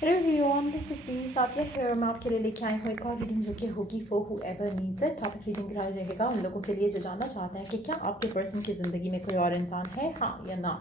Hello everyone, this is me Sathiya here. मैं आपके लिए लेके आई हूँ एक और रीडिंग जो कि होगी for whoever needs it. Topic reading का रहेगा उन लोगों के लिए जो जानना चाहते हैं कि क्या आपके पर्सन की ज़िंदगी में कोई और इंसान है, हाँ या ना।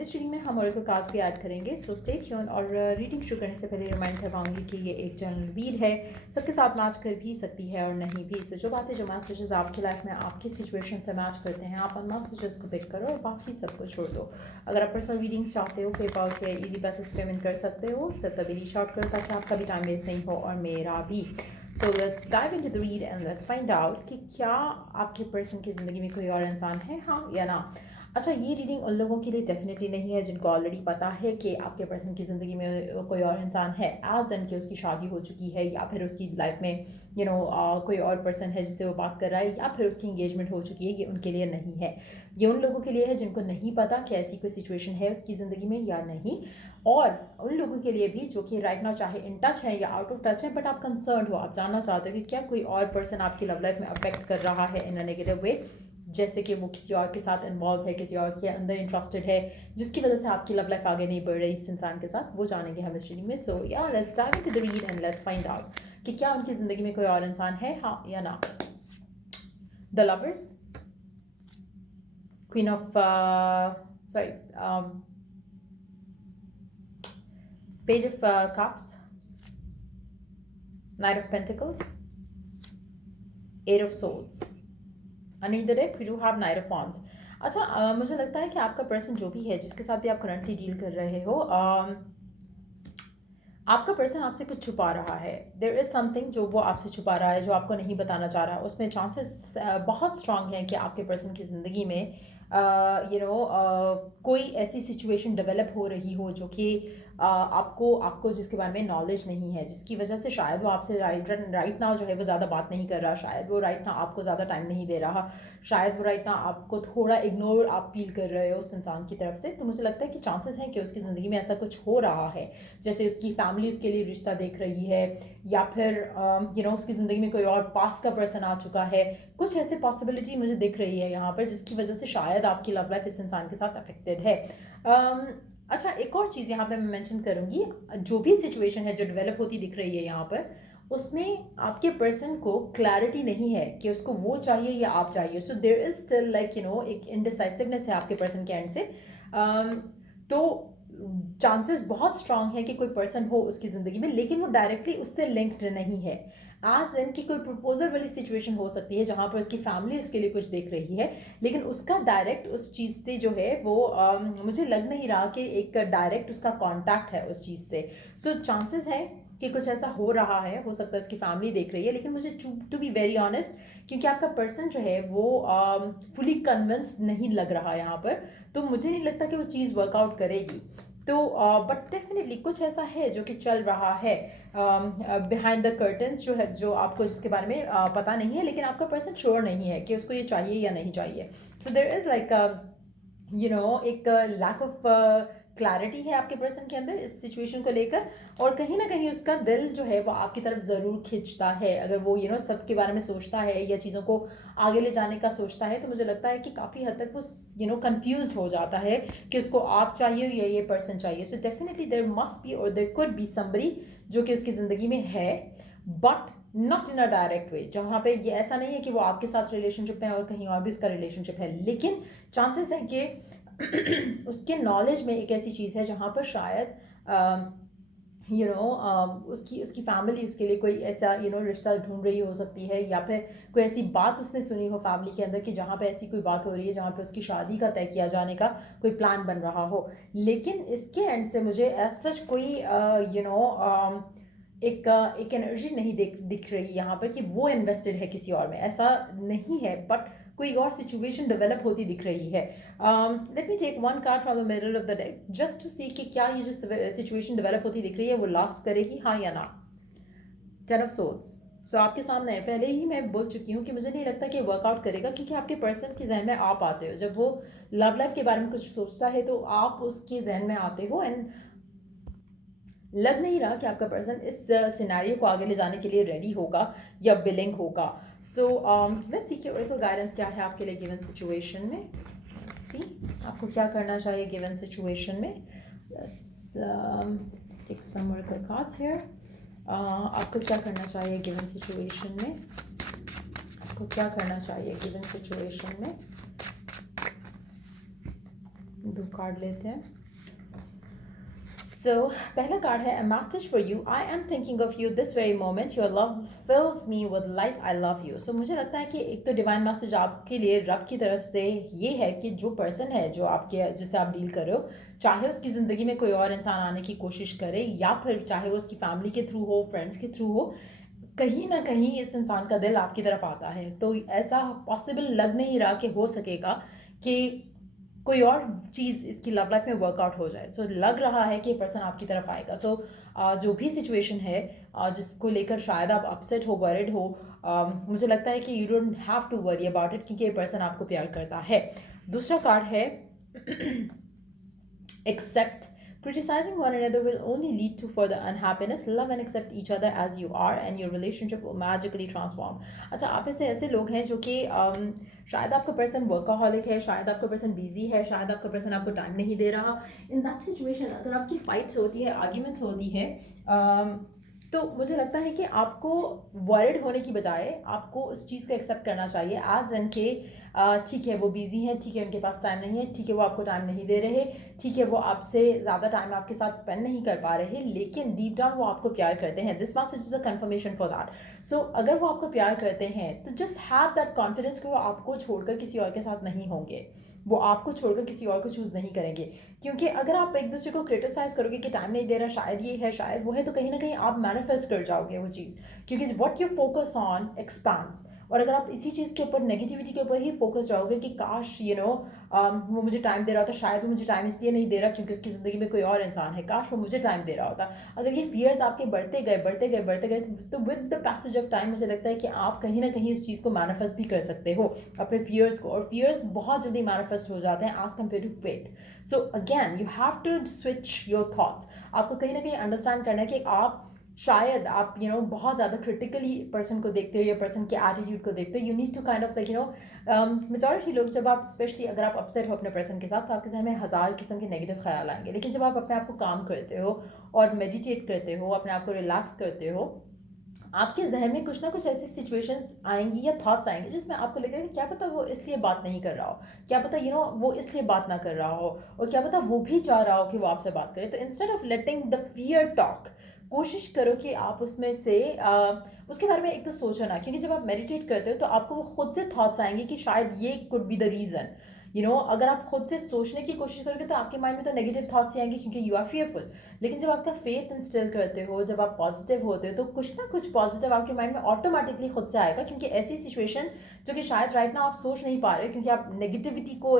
इस रीडिंग में हम ऑरेकल कार्ड्स भी ऐड करेंगे, सो स्टे ट्यून। और रीडिंग शुरू करने से पहले रिमाइंड करवाऊंगी कि ये एक जनरल रीड है, सबके साथ मैच कर भी सकती है और नहीं भी। सो जो बातें, जो मैसेजेस आपकी लाइफ में आपकी सिचुएशन से मैच करते हैं, आप उन मैसेजेस को पिक करो और बाकी सबको छोड़ दो। अगर आप पर्सनल रीडिंग्स चाहते हो, पेपाल से इजी पैसे पेमेंट कर सकते हो। सिर्फ तभी रीच आउट करो ताकि आपका भी टाइम वेस्ट नहीं हो और मेरा भी। So let's dive into the read and let's find out कि क्या आपके पर्सन की ज़िंदगी में कोई और इंसान है, हाँ या ना। अच्छा, ये रीडिंग उन लोगों के लिए डेफिनेटली नहीं है जिनको ऑलरेडी पता है कि आपके पर्सन की ज़िंदगी में कोई और इंसान है, एज एन कि उसकी शादी हो चुकी है या फिर उसकी लाइफ में कोई और पर्सन है जिससे वो बात कर रहा है या फिर उसकी इंगेजमेंट हो चुकी है। ये उनके लिए नहीं है। ये उन लोगों के लिए है जिनको नहीं पता कि ऐसी कोई सिचुएशन है उसकी ज़िंदगी में या नहीं। और उन लोगों के लिए भी जो कि राइट नाउ चाहे इन टच है या आउट ऑफ टच है, बट आप कंसर्न हो, आप जानना चाहते हो कि क्या कोई और पर्सन आपकी लव लाइफ में अफेक्ट कर रहा है इन अ नेगेटिव वे, जैसे कि वो किसी और के साथ इन्वॉल्व है, किसी और के अंदर इंटरेस्टेड है, जिसकी वजह से आपकी लव लाइफ आगे नहीं बढ़ रही इस इंसान के साथ। वो जानेंगे हम इस रीडिंग में। सो या let's dive into the read and let's find out कि क्या उनकी ज़िंदगी में कोई और इंसान है, हाँ या ना। The lovers, queen of sorry Page of Cups, Knight of Pentacles, Eight of Swords. Underneath the deck, we do have Knight of Wands. अच्छा, मुझे लगता है कि आपका पर्सन जो भी है, जिसके साथ भी आप करंटली डील कर रहे हो, आपका पर्सन आपसे कुछ छुपा रहा है। देयर इज़ समथिंग जो वो आपसे छुपा रहा है, जो आपको नहीं बताना चाह रहा है। उसमें चांसेस बहुत स्ट्रांग हैं कि आपके पर्सन की ज़िंदगी में कोई ऐसी सिचुएशन डेवलप हो रही हो जो कि आपको आपको जिसके बारे में नॉलेज नहीं है, जिसकी वजह से शायद वो आपसे राइट नाउ जो है वो ज़्यादा बात नहीं कर रहा, शायद वो राइट नाउ आपको ज़्यादा टाइम नहीं दे रहा, शायद वो राइट नाउ आपको थोड़ा इग्नोर आप फील कर रहे हो उस इंसान की तरफ से। तो मुझे लगता है कि चांसेस हैं कि उसकी ज़िंदगी में ऐसा कुछ हो रहा है, जैसे उसकी फैमिली उसके लिए रिश्ता देख रही है, या फिर उसकी ज़िंदगी में कोई और पास का पर्सन आ चुका है। कुछ ऐसे पॉसिबिलिटी मुझे दिख रही है यहाँ पर, जिसकी वजह से शायद आपकी लव लाइफ इस इंसान के साथ अफेक्टेड है। अच्छा, एक और चीज़ यहाँ पे मैं मेंशन करूँगी, जो भी सिचुएशन है जो डेवलप होती दिख रही है यहाँ पर, उसमें आपके पर्सन को क्लैरिटी नहीं है कि उसको वो चाहिए या आप चाहिए। सो देयर इज स्टिल एक इनडिसाइसिवनेस है आपके पर्सन के एंड से। तो चांसेस बहुत स्ट्रांग है कि कोई पर्सन हो उसकी ज़िंदगी में, लेकिन वो डायरेक्टली उससे लिंक्ड नहीं है। एज इन कि कोई प्रपोजल वाली सिचुएशन हो सकती है जहाँ पर उसकी फैमिली उसके लिए कुछ देख रही है, लेकिन उसका डायरेक्ट उस चीज़ से जो है वो मुझे लग नहीं रहा कि एक डायरेक्ट उसका कॉन्टैक्ट है उस चीज़ से। सो चांसेस है कि कुछ ऐसा हो रहा है, हो सकता है उसकी फैमिली देख रही है, लेकिन मुझे टू बी वेरी ऑनेस्ट, क्योंकि आपका पर्सन जो है वो फुली कन्विंस्ड नहीं लग रहा है यहाँ पर, तो मुझे नहीं लगता कि वो चीज़ वर्कआउट करेगी। तो बट डेफिनेटली कुछ ऐसा है जो कि चल रहा है बिहाइंड द कर्टन्स, जो है, जो आपको जिसके बारे में पता नहीं है, लेकिन आपका पर्सन श्योर नहीं है कि उसको ये चाहिए या नहीं चाहिए। सो देयर इज़ एक लैक ऑफ क्लैरिटी है आपके पर्सन के अंदर इस सिचुएशन को लेकर, और कहीं ना कहीं उसका दिल जो है वो आपकी तरफ ज़रूर खिंचता है। अगर वो सबके बारे में सोचता है या चीज़ों को आगे ले जाने का सोचता है, तो मुझे लगता है कि काफ़ी हद तक वो कन्फ्यूज हो जाता है कि उसको आप चाहिए या ये पर्सन चाहिए। So definitely there must be और देयर कुड बी समबडी जो कि उसकी ज़िंदगी में है, but not in a direct way, जहाँ पे ये ऐसा नहीं है कि वो आपके साथ रिलेशनशिप में और कहीं और भी उसका रिलेशनशिप है, लेकिन चांसेस है कि उसके नॉलेज में एक ऐसी चीज़ है जहाँ पर शायद उसकी उसकी फैमिली उसके लिए कोई ऐसा रिश्ता ढूंढ रही हो सकती है, या फिर कोई ऐसी बात उसने सुनी हो फैमिली के अंदर कि जहाँ पे ऐसी कोई बात हो रही है जहाँ पे उसकी शादी का तय किया जाने का कोई प्लान बन रहा हो। लेकिन इसके एंड से मुझे सच कोई एक एनर्जी नहीं दिख रही यहाँ पर कि वो इन्वेस्टेड है किसी और में, ऐसा नहीं है, बट कोई और सिचुएशन डेवलप होती दिख रही है। Let me take one card from the middle of the deck just to see कि क्या ये जो सिचुएशन डेवलप होती दिख रही है वो लास्ट करेगी, हाँ या ना। टेन ऑफ सोल्स, सो आपके सामने है। पहले ही मैं बोल चुकी हूँ कि मुझे नहीं लगता कि वर्कआउट करेगा, क्योंकि आपके पर्सन के जहन में आप आते हो। जब वो लव लाइफ के बारे में कुछ सोचता है तो आप उसके जहन में आते हो, एंड लग नहीं रहा कि आपका पर्सन इस सिनेरियो को आगे ले जाने के लिए रेडी होगा या विलिंग होगा। सो लेट्स सी कि ओरेकल गाइडेंस क्या है आपके लिए गिवन सिचुएशन में। सी आपको क्या करना चाहिए गिवन सिचुएशन में। Let's take some oracle cards here. आपको क्या करना चाहिए गिवन सिचुएशन में? आपको क्या करना चाहिए गिवन सिचुएशन में? 2 कार्ड लेते हैं. So, पहला कार्ड है a message for you. I am thinking of you this very moment. Your love fills me with light. I love you. So मुझे लगता है कि एक तो डिवाइन मैसेज आपके लिए रब की तरफ से ये है कि जो पर्सन है जो आपके जिससे आप डील कर रहे हो, चाहे उसकी ज़िंदगी में कोई और इंसान आने की कोशिश करे या फिर चाहे वो उसकी फैमिली के थ्रू हो, फ्रेंड्स के थ्रू हो, कहीं ना कहीं इस इंसान का दिल आपकी तरफ आता है. तो ऐसा पॉसिबल लग नहीं रहा कि हो सकेगा कि कोई और चीज़ इसकी लव लाइफ में वर्कआउट हो जाए. सो लग रहा है कि ये पर्सन आपकी तरफ आएगा. तो जो भी सिचुएशन है जिसको लेकर शायद आप अपसेट हो, वरिड हो, मुझे लगता है कि you don't have to worry about it क्योंकि ये पर्सन आपको प्यार करता है. दूसरा कार्ड है accept. Criticizing one another will only lead to further unhappiness. Love and accept each other as you are and your relationship will magically transform. अच्छा, आप में से ऐसे लोग हैं जो कि शायद आपका पर्सन वर्काहॉलिक है, शायद आपका पर्सन बिजी है, शायद आपका पर्सन आपको टाइम नहीं दे रहा. इन दैट सिचुएशन अगर आपकी फाइट्स होती है, आर्ग्यूमेंट्स होती है, तो मुझे लगता है कि आपको वरिड होने की बजाय आपको उस चीज़ को एक्सेप्ट करना चाहिए एज एन के ठीक है वो बिजी हैं, ठीक है उनके पास टाइम नहीं है, ठीक है वो आपको टाइम नहीं दे रहे, ठीक है वो आपसे ज़्यादा टाइम आपके साथ स्पेंड नहीं कर पा रहे, लेकिन डीप डाउन वो आपको प्यार करते हैं. This message is a confirmation for that. So अगर वो आपको प्यार करते हैं तो जस्ट हैव दैट कॉन्फिडेंस कि वो आपको छोड़कर किसी और के साथ नहीं होंगे, वो आपको छोड़कर किसी और को चूज़ नहीं करेंगे. क्योंकि अगर आप एक दूसरे को क्रिटिसाइज करोगे कि टाइम नहीं दे रहा, शायद ये है शायद वो है, तो कहीं ना कहीं आप मैनिफेस्ट कर जाओगे वो चीज़, क्योंकि what you focus on expands. और अगर आप इसी चीज़ के ऊपर, नेगेटिविटी के ऊपर ही फोकस रहोगे कि काश वो मुझे टाइम दे रहा होता, शायद वो मुझे टाइम इसलिए नहीं दे रहा क्योंकि उसकी ज़िंदगी में कोई और इंसान है, काश वो मुझे टाइम दे रहा होता. अगर ये फियर्स आपके बढ़ते गए बढ़ते गए बढ़ते गए तो with the passage of time मुझे लगता है कि आप कहीं ना कहीं इस चीज़ को मैनिफेस्ट भी कर सकते हो, अपने फियर्स को. और फियर्स बहुत जल्दी मैनिफेस्ट हो जाते हैं as compared to faith. So again you have to switch your thoughts. आपको कहीं ना कहीं अंडरस्टैंड करना है कि आप शायद आप बहुत ज़्यादा क्रिटिकली पर्सन को देखते हो या पर्सन के एटीट्यूड को देखते हो. You need to kind of majority लोग जब आप स्पेशली अगर आप अपसेट हो अपने पर्सन के साथ तो आपके जहन में हज़ार किस्म के नेगेटिव ख्याल आएंगे. लेकिन जब आप अपने आप को काम करते हो और मेडिटेट करते हो, अपने आप को रिलैक्स करते हो, आपके जहन में कुछ ना कुछ ऐसी सिचुएशंस आएंगी या थॉट्स आएंगे जिसमें आपको लगेगा कि क्या पता वो इसलिए बात नहीं कर रहा हो, क्या पता वो इसलिए बात ना कर रहा हो, और क्या पता वो भी चाह रहा हो कि वो आपसे बात करे. तो instead of letting the fear talk, कोशिश करो कि आप उसमें से उसके बारे में एक तो सोचो ना, क्योंकि जब आप मेडिटेट करते हो तो आपको वो खुद से थॉट्स आएंगे कि शायद ये कुड बी द रीज़न. अगर आप खुद से सोचने की कोशिश करोगे तो आपके माइंड में तो नेगेटिव थॉट्स ही आएंगे क्योंकि यू आर फियरफुल. लेकिन जब आपका फेथ इंस्टिल करते हो, जब आप पॉजिटिव होते हो, तो कुछ ना कुछ पॉजिटिव आपके माइंड में ऑटोमेटिकली खुद से आएगा. क्योंकि ऐसी सिचुएशन जो कि शायद राइट ना आप सोच नहीं पा रहे हो क्योंकि आप नेगेटिविटी को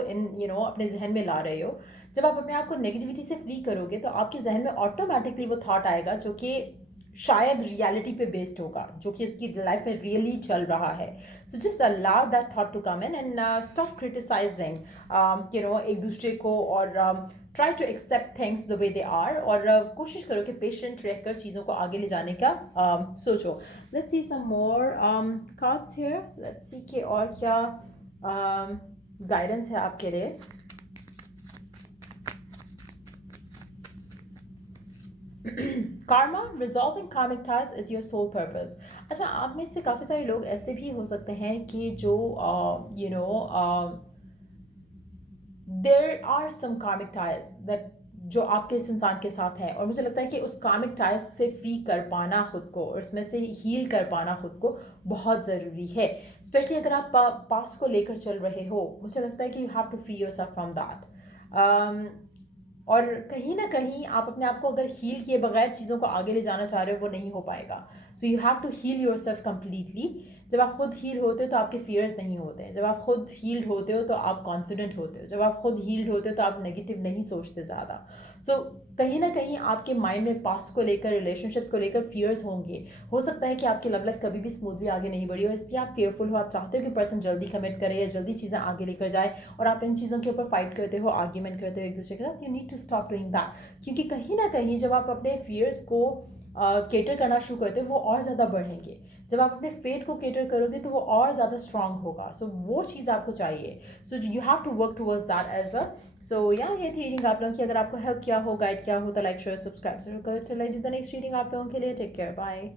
अपने जहन में ला रहे हो, जब आप अपने आप को नेगेटिविटी से फ्री करोगे तो आपके जहन में ऑटोमेटिकली वो थॉट आएगा जो कि शायद रियलिटी पे बेस्ड होगा, जो कि उसकी लाइफ में रियली चल रहा है. So just allow that thought to come in and stop criticising एक दूसरे को, और try to accept things the way they are, और कोशिश करो कि पेशेंट रहकर चीज़ों को आगे ले जाने का सोचो. Let's see some more cards here. Let's see कि और क्या गाइडेंस है आपके लिए. Karma, resolving karmic ties is your sole purpose. अच्छा, आप में से काफ़ी सारे लोग ऐसे भी हो सकते हैं कि जो there are some karmic ties that जो आपके इस इंसान के साथ है, और मुझे लगता है कि उस कार्मिक टाइज से फ्री कर पाना खुद को और उसमें से हील कर पाना खुद को बहुत ज़रूरी है. स्पेशली अगर आप पास को लेकर चल रहे हो, मुझे लगता है कि you have to free yourself from that. और कहीं ना कहीं आप अपने आप को अगर हील किए बगैर चीज़ों को आगे ले जाना चाह रहे हो, वो नहीं हो पाएगा. So you have to heal yourself completely. जब आप खुद हील होते हो तो आपके फियर्स नहीं होते हैं. जब आप खुद हील्ड होते हो तो आप कॉन्फिडेंट होते हो. जब आप खुद हील्ड होते हो तो आप नेगेटिव नहीं सोचते ज़्यादा. सो कहीं ना कहीं आपके माइंड में पास्ट को लेकर, रिलेशनशिप्स को लेकर फियर्स होंगे. हो सकता है कि आपकी लव लाइफ कभी भी स्मूथली आगे नहीं बढ़ी हो, इसलिए आप फेयरफुल हो. आप चाहते हो कि पर्सन जल्दी कमिट करे या जल्दी चीज़ें आगे लेकर जाए, और आप इन चीज़ों के ऊपर फाइट करते हो, आर्ग्यूमेंट करते हो एक दूसरे के साथ. You need to stop doing that, क्योंकि कहीं ना कहीं जब आप अपने फियर्स को केटर करना शुरू करते हो वो और ज़्यादा बढ़ेंगे। जब आप अपने फेथ को केटर करोगे तो वो और ज़्यादा स्ट्रांग होगा। सो वो चीज़ आपको चाहिए। So you have to work towards that as well. So या ये थी रीडिंग आप लोगों की। अगर आपको हेल्प किया हो, गाइड किया हो तो लाइक शेयर सब्सक्राइब जरूर करो। Till I do the next reading आप लोगों के लिए। Take care, bye.